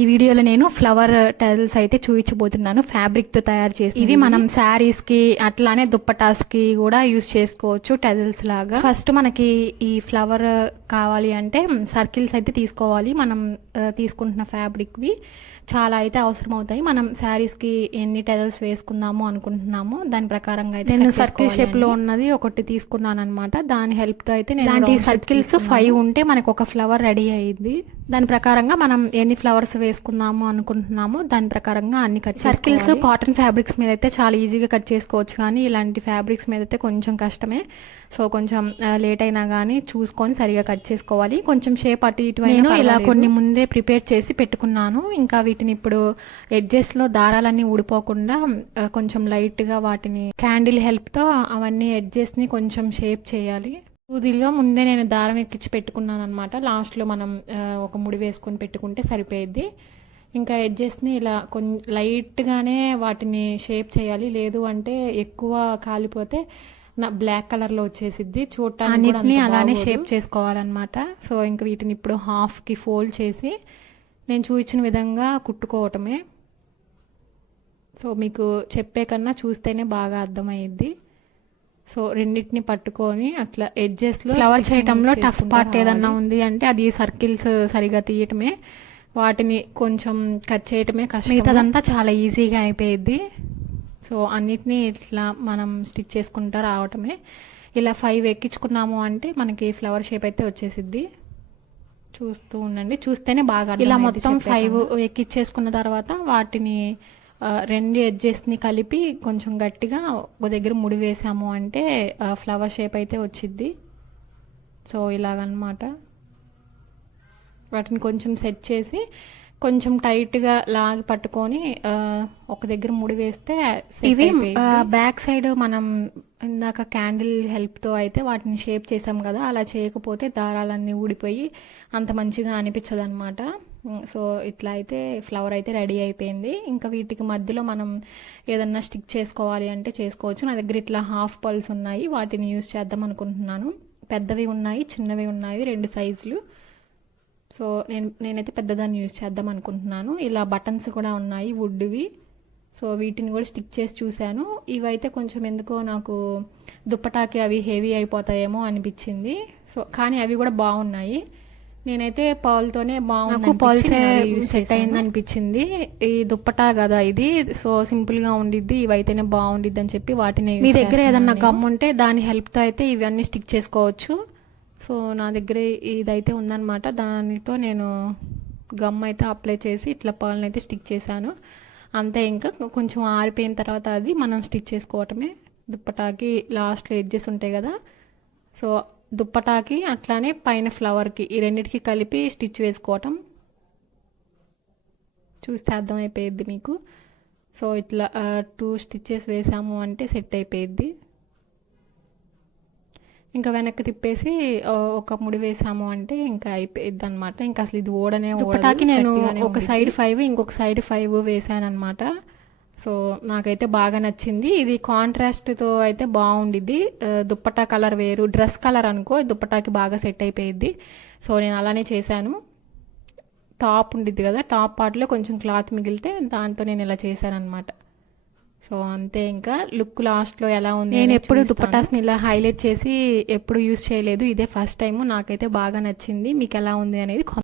ఈ వీడియోలో నేను ఫ్లవర్ టైల్స్ అయితే చూపించబోతున్నాను ఫ్యాబ్రిక్తో తయారు చేసి. ఇవి మనం శారీస్కి అట్లానే దుప్పటాస్కి కూడా యూజ్ చేసుకోవచ్చు టైల్స్ లాగా. ఫస్ట్ మనకి ఈ ఫ్లవర్ కావాలి అంటే సర్కిల్స్ అయితే తీసుకోవాలి. మనం తీసుకుంటున్న ఫ్యాబ్రిక్వి చాలా అయితే అవసరం అవుతాయి. మనం శారీస్కి ఎన్ని టైల్స్ వేసుకుందాము అనుకుంటున్నాము దాని ప్రకారంగా అయితే నేను సర్కిల్ షేప్లో ఉన్నది ఒకటి తీసుకున్నాను అనమాట. దాని హెల్ప్తో అయితే నేను ఇలాంటి సర్కిల్స్ 5 ఉంటే మనకు ఒక ఫ్లవర్ రెడీ అయ్యింది. దాని ప్రకారంగా మనం ఎన్ని ఫ్లవర్స్ వేసుకుందాము అనుకుంటున్నాము దాని ప్రకారంగా అన్ని కట్ సర్కిల్స్ కాటన్ ఫ్యాబ్రిక్స్ మీద అయితే చాలా ఈజీగా కట్ చేసుకోవచ్చు, కానీ ఇలాంటి ఫ్యాబ్రిక్స్ మీద అయితే కొంచెం కష్టమే. సో కొంచెం లేట్ అయినా కానీ చూసుకొని సరిగా కట్ చేసుకోవాలి. కొంచెం షేప్ అటు ఇటు నేను ఇలా కొన్ని ముందే ప్రిపేర్ చేసి పెట్టుకున్నాను. ఇంకా వీటిని ఇప్పుడు ఎడ్జెస్లో దారాలన్నీ ఊడిపోకుండా కొంచెం లైట్గా వాటిని క్యాండిల్ హెల్ప్తో అవన్నీ ఎడ్జెస్ని కొంచెం షేప్ చేయాలి. సూదిలో ముందే నేను దారం ఎక్కించి పెట్టుకున్నాను అనమాట. లాస్ట్లో మనం ఒక ముడి వేసుకొని పెట్టుకుంటే సరిపోయిద్ది. ఇంకా ఎడ్జెస్ని ఇలా కొంచెం లైట్గానే వాటిని షేప్ చేయాలి, లేదు అంటే ఎక్కువ కాలిపోతే నా బ్లాక్ కలర్లో వచ్చేసిద్ది. చూడటానికి అలానే షేప్ చేసుకోవాలన్నమాట. సో ఇంకా వీటిని ఇప్పుడు హాఫ్కి ఫోల్డ్ చేసి నేను చూపించిన విధంగా కుట్టుకోవటమే. సో మీకు చెప్పే కన్నా చూస్తేనే బాగా అర్థమయ్యిద్ది. సో రెండింటిని పట్టుకొని అట్లా ఎడ్జెస్లో ఫ్లవర్ చేయటంలో టఫ్ పార్ట్ ఏదన్నా ఉంది అంటే అది సర్కిల్స్ సరిగా తీయటమే. వాటిని కొంచెం కట్ చేయటమే కష్టం, మిగతాదంతా చాలా ఈజీగా అయిపోయిద్ది. సో అన్నిటినీ ఇట్లా మనం స్టిచ్ చేసుకుంటూ రావటమే. ఇలా 5 ఎక్కించుకున్నాము అంటే మనకి ఫ్లవర్ షేప్ అయితే వచ్చేసిద్ది. చూస్తూ ఉండండి, చూస్తేనే బాగా. ఇలా మొత్తం 5 ఎక్కించేసుకున్న తర్వాత వాటిని రెండు ఎడ్జెస్ని కలిపి కొంచెం గట్టిగా ఒక దగ్గర ముడి వేసాము అంటే ఫ్లవర్ షేప్ అయితే వచ్చిద్ది. సో ఇలాగనమాట. వాటిని కొంచెం సెట్ చేసి కొంచెం టైట్గా లాగి పట్టుకొని ఒక దగ్గర ముడి వేస్తే ఇవి బ్యాక్ సైడ్ మనం ఇందాక క్యాండిల్ హెల్ప్తో అయితే వాటిని షేప్ చేసాం కదా, అలా చేయకపోతే దారాలన్నీ ఊడిపోయి అంత మంచిగా అనిపించదు అనమాట. సో ఇట్లా అయితే ఫ్లవర్ అయితే రెడీ అయిపోయింది. ఇంకా వీటికి మధ్యలో మనం ఏదన్నా స్టిక్ చేసుకోవాలి అంటే చేసుకోవచ్చు. నా దగ్గర ఇట్లా హాఫ్ పల్స్ ఉన్నాయి, వాటిని యూజ్ చేద్దాం అనుకుంటున్నాను. పెద్దవి ఉన్నాయి, చిన్నవి ఉన్నాయి, 2 సైజులు. సో నేనైతే పెద్దదాన్ని యూజ్ చేద్దాం అనుకుంటున్నాను. ఇలా బటన్స్ కూడా ఉన్నాయి వుడ్వి. సో వీటిని కూడా స్టిక్ చేసి చూశాను. ఇవైతే కొంచెం ఎందుకో నాకు దుప్పటాకి అవి హెవీ అయిపోతాయేమో అనిపించింది. సో కానీ అవి కూడా బాగున్నాయి. నేనైతే పర్ల్తోనే బాగుంది, పర్ల్సే సెట్ అయింది అనిపించింది. ఈ దుప్పటా కదా ఇది, సో సింపుల్గా ఉండిద్ది, ఇవైతేనే బాగుండిద్ది అని చెప్పి వాటిని. మీ దగ్గర ఏదన్నా గమ్ ఉంటే దాని హెల్ప్తో అయితే ఇవన్నీ స్టిక్ చేసుకోవచ్చు. సో నా దగ్గర ఇదైతే ఉందన్నమాట. దానితో నేను గమ్ అయితే అప్లై చేసి ఇట్లా పర్ల్ని అయితే స్టిక్ చేశాను. అంతే, ఇంకా కొంచెం ఆరిపోయిన తర్వాత అది మనం స్టిచ్ చేసుకోవటమే. దుప్పటాకి లాస్ట్లో ఎడ్జెస్ ఉంటాయి కదా, సో దుప్పటాకి అట్లానే పైన ఫ్లవర్కి ఈ రెండింటికి కలిపి స్టిచ్ వేసుకోవటం. చూస్తే అర్థమైపోయిద్ది మీకు. సో ఇట్లా 2 స్టిచ్చెస్ వేసాము అంటే సెట్ అయిపోయిద్ది. ఇంకా వెనక్కి తిప్పేసి ఒక ముడి వేసాము అంటే ఇంకా అయిపోయిద్ది అనమాట. ఇంకా అసలు ఇది ఓడనే దుప్పటాకి నేను ఒక సైడ్ 5 ఇంకొక సైడ్ 5 వేసాను అనమాట. సో నాకైతే బాగా నచ్చింది. ఇది కాంట్రాస్ట్తో అయితే బాగుండిద్ది. దుప్పటా కలర్ వేరు, డ్రెస్ కలర్ అనుకో, దుప్పటాకి బాగా సెట్ అయిపోయిద్ది. సో నేను అలానే చేశాను. టాప్ ఉండిద్ది కదా, టాప్ పార్ట్లో కొంచెం క్లాత్ మిగిలితే దాంతో నేను ఇలా చేశాను అనమాట. సో అంతే, ఇంకా లుక్ లాస్ట్లో ఎలా ఉంది. నేను ఎప్పుడు దుప్పటాస్ని ఇలా హైలైట్ చేసి ఎప్పుడు యూజ్ చేయలేదు, ఇదే ఫస్ట్ టైం. నాకైతే బాగా నచ్చింది. మీకు ఎలా ఉంది అనేది